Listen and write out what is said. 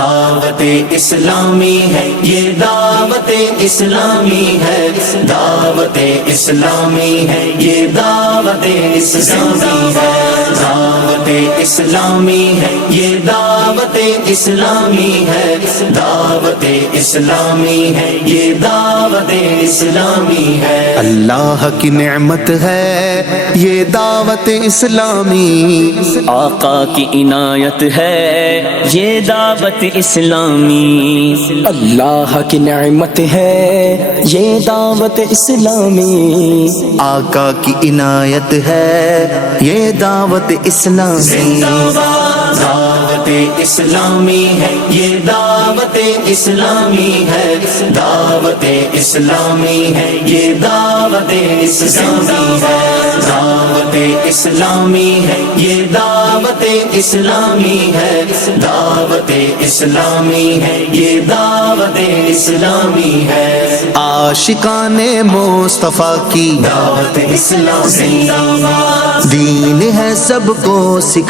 دعوت اسلامی ہے، یہ دعوت اسلامی ہے، دعوت اسلامی ہے، یہ دعوت اسلامی ہے، دعوت اسلامی ہے، یہ دعوت اسلامی ہے، دعوت اسلامی ہے، یہ دعوت اسلامی ہے۔ اللہ کی نعمت ہے یہ دعوت اسلامی، آقا کی عنایت ہے یہ دعوت اسلامی، اللہ کی نعمت ہے یہ دعوت اسلامی، آقا کی عنایت ہے یہ دعوت اسلامی۔ دعوت اسلامی ہے، یہ دعوت اسلامی ہے، دعوت اسلامی ہے، یہ دعوت اسلامی ہے، دعوت اسلامی ہے، یہ دعوت اسلامی ہے، دعوت اسلامی ہے، یہ دعوت اسلامی ہے۔ عاشقان مصطفیٰ کی دعوت اسلامی دین ہے سب کو سکھا